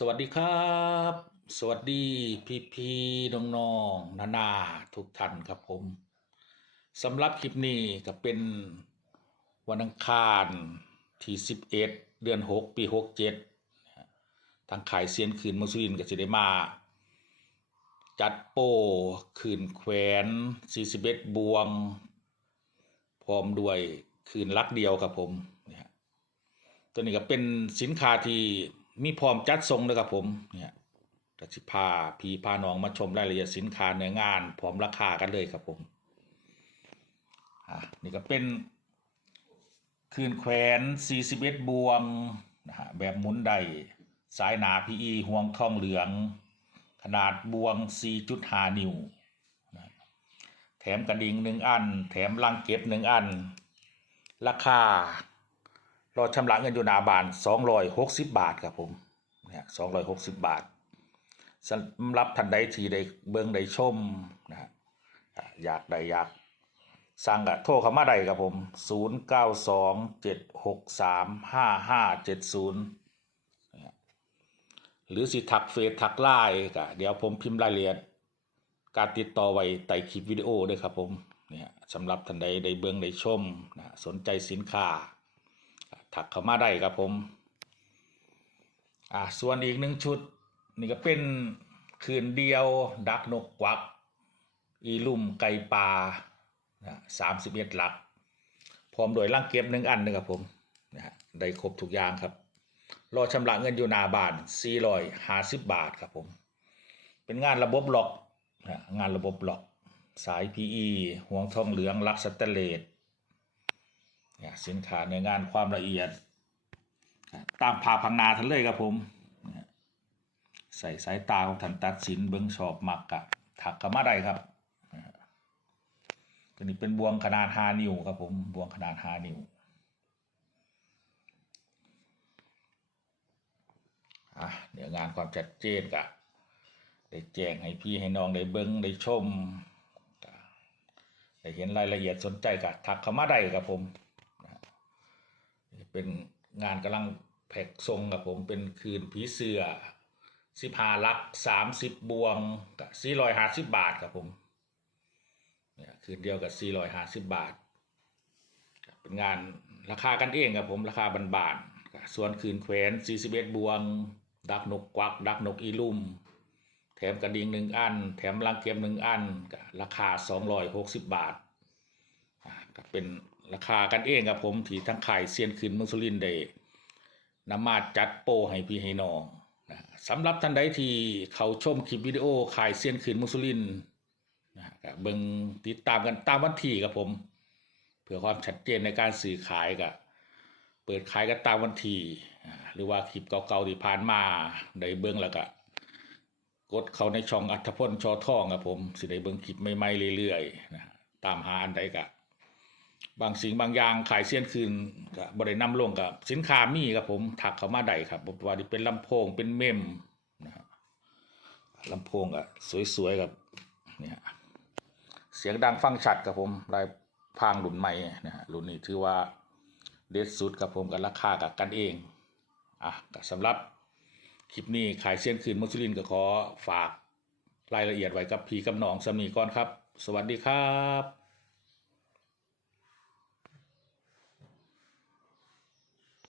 สวัสดีครับ สวัสดีพี่พี่น้องน้องๆนานาทุกท่านครับผมสำหรับคลิปนี้ก็เป็นวันอังคารที่11เดือน6ปี67ทางขายเซียนคืนมุสลิมก็จะได้มา จัดโป้คืนแขวน41บวง พร้อมด้วยคืนลักเดียวครับผมเนี่ยตัวนี้ก็เป็นสินค้าที่ มีพร้อมจัดส่งเลยครับผมเนี่ยกสิพาพีพาน้องมาชมรายละเอียดสินค้าเนื้องานพร้อมราคากันเลยครับผมอะนี่ก็เป็นคืนแขวน 41 บวงนะฮะแบบหมุนได้สายหนา PE ห่วงทองเหลือง ขนาดบวง 4.5 นิ้วนะแถมกระดิ่งหนึ่งอัน แถมลังเก็บหนึ่งอัน ราคา รอชำระเงินอยู่หนาบาน260 บาทครับผมเนี่ย260 บาทสำหรับท่านใดที่ได้เบิ่งได้ชมนะฮะอยากได้อยากสั่งก็โทรเข้ามาได้ครับผม 0927635570นะฮะหรือสิทักเฟซทักไลน์ก็เดี๋ยวผมพิมพ์รายละเอียด การติดต่อไว้ใต้คลิปวิดีโอด้วยครับผมเนี่ยสำหรับท่านใดได้เบิ่งได้ชมนะสนใจสินค้า ถักเข้ามาได้ครับผมอ่าส่วนอีกหนึ่งชุด นี่ก็เป็นคืนเดียว ดักนกกวัก อีลุ่มไก่ปลาสามสิบเอ็ดหลัก พร้อมโดยร่างเก็บหนึ่งอันนะครับผมนะฮะได้ครบทุกอย่างครับ รอชำระเงินอยู่หนาบาน450บาทครับผม เป็นงานระบบล็อกนะงานระบบล็อก สาย PE ห่วงทองเหลืองลักสแตนเลส สินค้าในงานความละเอียดตามภาพพังนาทันเลยครับผมใส่สายตาของท่านตัดสินเบิ้งชอบมักกะถักเข้ามาได้ครับตัวนี้เป็นบวงขนาด5นิ้วครับผมบวงขนาด5นิ้วอะเดี๋ยวงานความชัดเจนกะได้แจ้งให้พี่ให้น้องได้เบิ้งได้ชมได้เห็นรายละเอียดสนใจกะทักเข้ามาได้ครับผม เป็นงานกำลังแพ็กทรงกับผมเป็นคืนผีเสือสิบหาลักสามสิบบวงกับสี่ร้อยห้าสิบบาทครับผมเนี่ยคืนเดียวกับสี่ร้อยห้าสิบบาท เป็นงานราคากันเองครับผมราคาบานๆส่วนคืนแขวนสี่สิบเอ็ดบวง ดักนกกวัก ดักนกอีลุ่มแถมกระดิ่งหนึ่งอัน แถมลังเกมหนึ่งอันราคาสองร้อยหกสิบบาทก็เป็น ราคากันเองครับผมที่ทั้งขายเซียนคืนเมืองสุรินทร์ได้นำมาจัดโปรให้พี่ให้น้องนะสำหรับท่านใดที่เขาชมคลิปวิดีโอขายเซียนคืนมืองสุรินนะเบิ่งติดตามกันตามวันที่ครับผม เพื่อความชัดเจนในการสื่อขายก็เปิดขายกันตามวันที่หรือว่าคลิปเก่าๆที่ผ่านมาได้เบิ่งแล้วก็กดเขาในช่องอัธพลชอท่องครับผมสิได้เบิ่งคลิปใหม่ๆเรื่อยๆนะตามหาอันใดก็ บางสิ่งบางอย่างขายเสี้ยนคืนกับบริณนำลงกับสินค้ามีครับผมถักเข้ามาได้ครับบ่ว่าที่เป็นลำโพงเป็นเมมนะฮะลำโพงอะสวยๆกับเนี่ยเสียงดังฟังชัดครับผมลายพางรุ่นใหม่นะฮะรุ่นนี้ถือว่าเด็ดสุดครับผมกับราคากับกันเองอะสำหรับคลิปนี้ขายเสี้ยนคืนมุสลินก็ขอฝากรายละเอียดไว้กับพี่กับน้องสามีก่อนครับ สวัสดีครับ